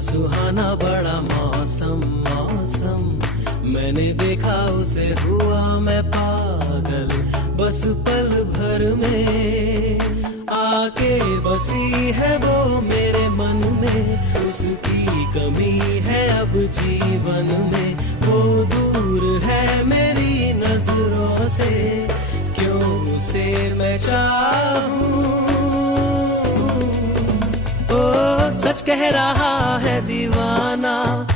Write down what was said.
सुहाना बड़ा मौसम मौसम, मैंने देखा उसे हुआ मैं पागल, बस पल भर में आके बसी है वो मेरे मन में। उसकी कमी है अब जीवन में, वो दूर है मेरी नजरों से, क्यों उसे मैं चाहूं। ओ सच कह रहा है दीवाना,